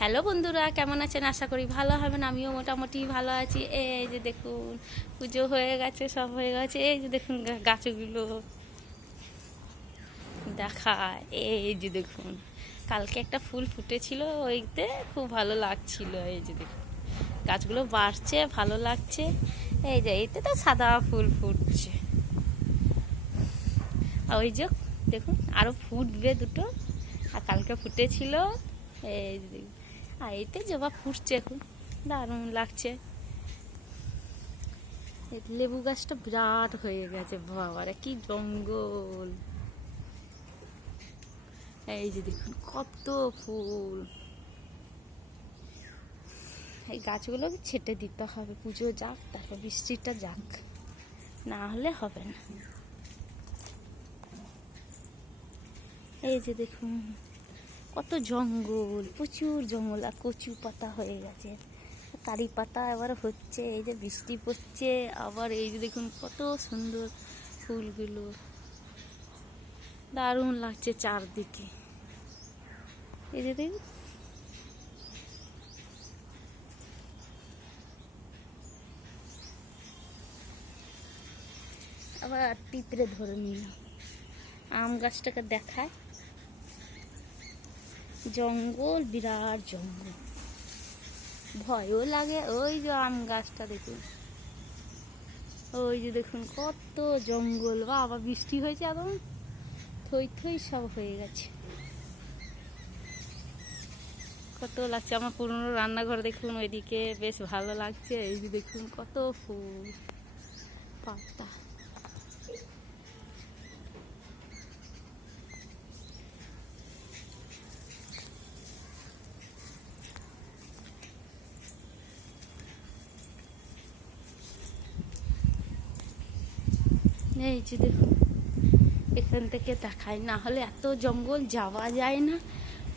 Hello বন্ধুরা, কেমন আছেন? আশা করি ভালো হবেন। আমিও মোটামুটি ভালো আছি। এই যে দেখুন, পুজো হয়ে গেছে, সব হয়ে গেছে। এই যে দেখুন গাছগুলো দেখায়। এই যে দেখুন, কালকে একটা ফুল ফুটেছিল, ওইতে খুব ভালো লাগছিল। এই যে দেখুন, গাছগুলো বাড়ছে, ভালো লাগছে। এই যে এতে তো সাদা ফুল ফুটছে, আর ওই যে দেখুন আরও ফুটবে দুটো, আর কালকে ফুটেছিল। এই যে দেখুন, আর এতে জবা ফুটছে এখন, দারুণ লাগছে। এই লেবু গাছটা বিরাট হয়ে গেছে, বাবারে কি জঙ্গল। এই যে দেখুন কত ফুল। এই গাছগুলোকে ছেটে দিতে হবে, পুজো যাক, তারপর বৃষ্টিটা যাক, না হলে হবে না। এই যে দেখুন কত জঙ্গল, প্রচুর জঙ্গল, আর কচু পাতা হয়ে গেছে, কারি পাতা এবার হচ্ছে। এই যে বৃষ্টি পড়ছে আবার, এই যে দেখুন কত সুন্দর ফুলগুলো, দারুণ লাগছে চারদিকে। এই যে দেখুন, আবার পিঁপড়ে ধরে নিলাম। আম গাছটাকে দেখায়, জঙ্গল, বিরাট জঙ্গল, ভয়ও লাগে। ওই যে আম গাছটা দেখুন, ওই যে দেখুন কত জঙ্গল। বা আবার বৃষ্টি হয়েছে, একদম থই থই সব হয়ে গেছে। কত লাগছে। আমার পুরনো রান্নাঘর দেখুন, ওইদিকে বেশ ভালো লাগছে। এই যে দেখুন কত ফুল পাতা। এই যে দেখুন, এখান থেকে দেখায়, না হলে এত জঙ্গল যাওয়া যায় না,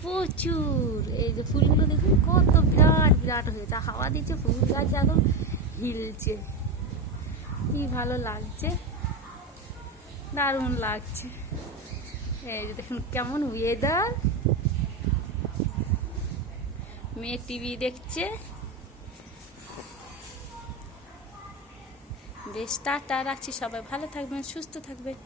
প্রচুর। এই যে ফুলগুলো দেখুন কত বিরাট বিরাট হয়েছে, হাওয়া দিচ্ছে, ফুল গাছ একদম হিলছে, কি ভালো লাগছে, দারুণ লাগছে। এই যে দেখুন কেমন ওয়েদার, মেয়ে টিভি দেখছে। বেশ, টাটা, রাখছি। সবাই ভালো থাকবেন, সুস্থ থাকবেন।